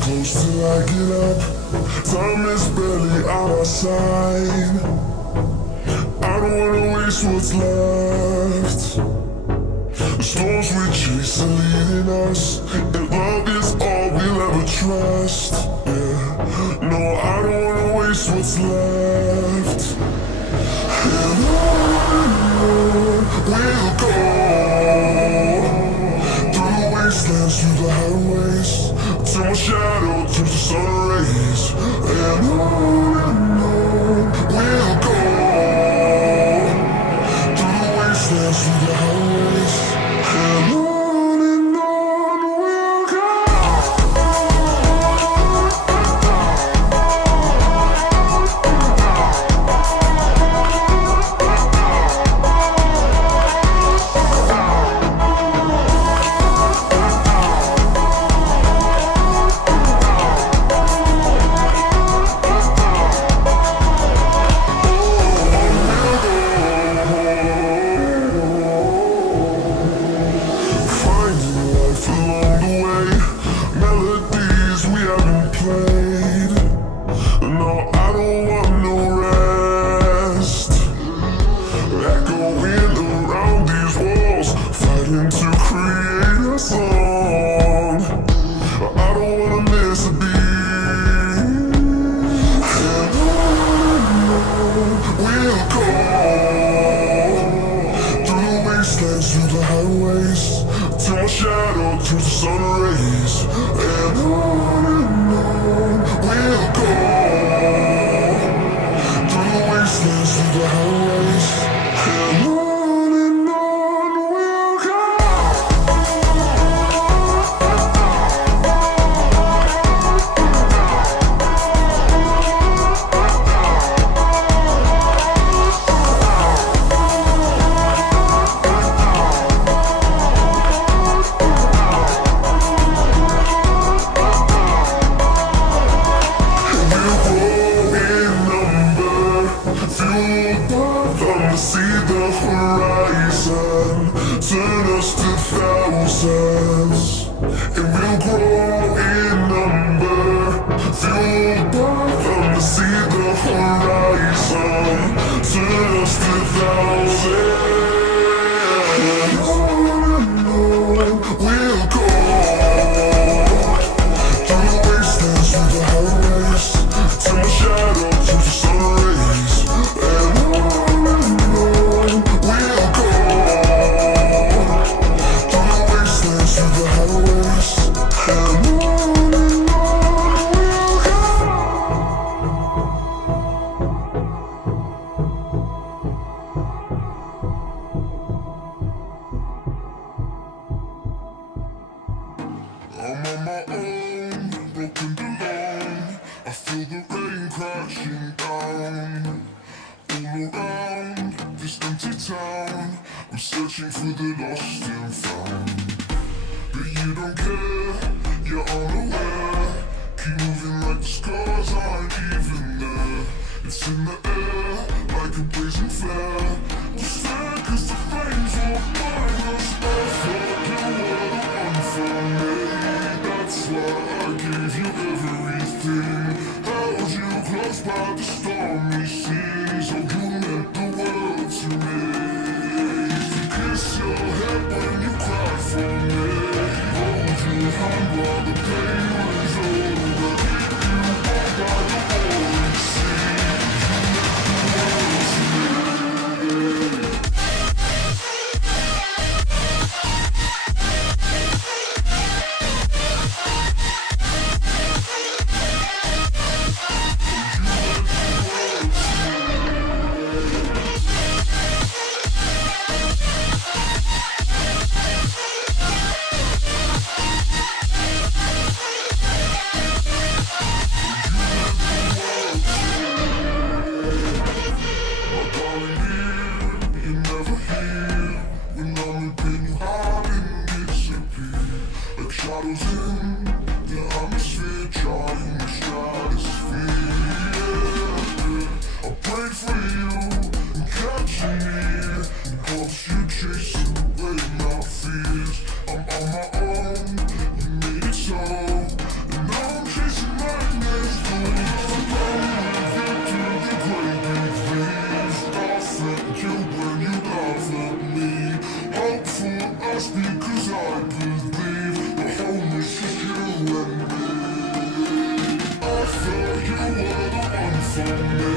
Close till I get up. Time is barely on our side. I don't wanna waste what's left. The storms we chase are leading us, and love is all we'll ever trust. Yeah, no, I don't wanna waste what's left. And on we'll go, through the wastelands, through the highways, till my shadow turns to sun rays. And on we'll go, through the wastelands, through the highways. And on we'll go. To create a song, I don't wanna miss a beat. And on we'll go, through the wastelands, through the highways, till my shadow turns to sun rays. And on we'll go, through the wastelands, through the highways. And on. See the horizon, turn us to thousands, and we'll grow in number. Fueled by them to see the horizon, turn us to thousands. And on we'll go, through the wastelands, through the highways, till my shadow turns to sun rays. And on we'll go, through the wastelands, through the highways. And on we'll go. I'm on my own, broken alone. I feel the rain crashing down. All around this empty town, I'm searching for the lost and found. But you don't care, you're unaware. Keep moving like the scars aren't even there. It's in the air, like a blazing flare. Just stare, cause the flames will burn us. I thought you were the one for me. That's why I gave you everything. Held you close by the stormy seas. Oh, you meant the world to me. Used to kiss your head when you cried for me. Hold your hand while the pain was over. Keep you warm by the orange sea. You meant the world to me. sky in the stratosphere. I prayed for you and kept you near, and helped you chase away my fears. I'm on my own, you made it so, and now I'm chasing nightmares. Going with you through the great big leaves. I thank you when you laugh at me. Hope for us because I believe the home is just you and me. I thought you were the one for me.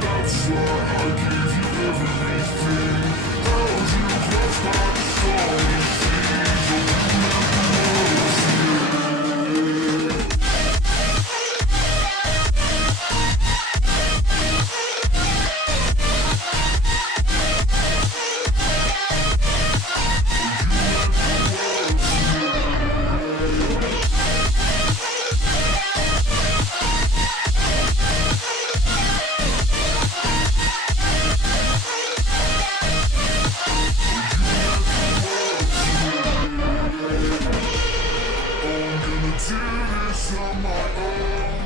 That's why I gave you everything. Held you close by the stormy seas. Oh, you meant the world to me. Do this on my own.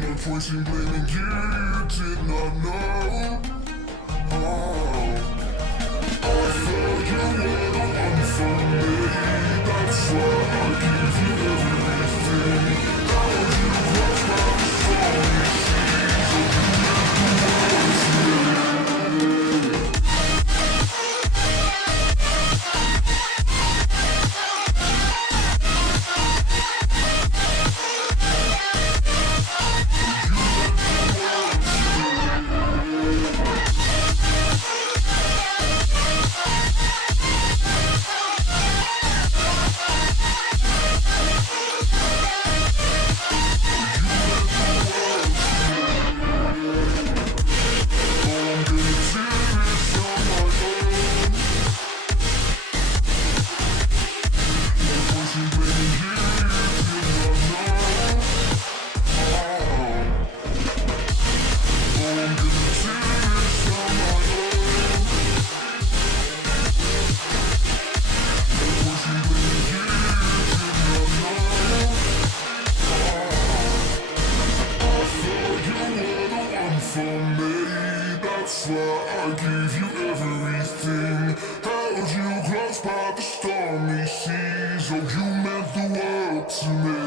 No point in blaming you, did not know. Oh, I thought you were the one for me. That's why I give you everything. Held you close by the stormy seas. Oh, you meant the world to me. For me, that's why I give you everything. Held you close by the stormy seas. Oh, you meant the world to me.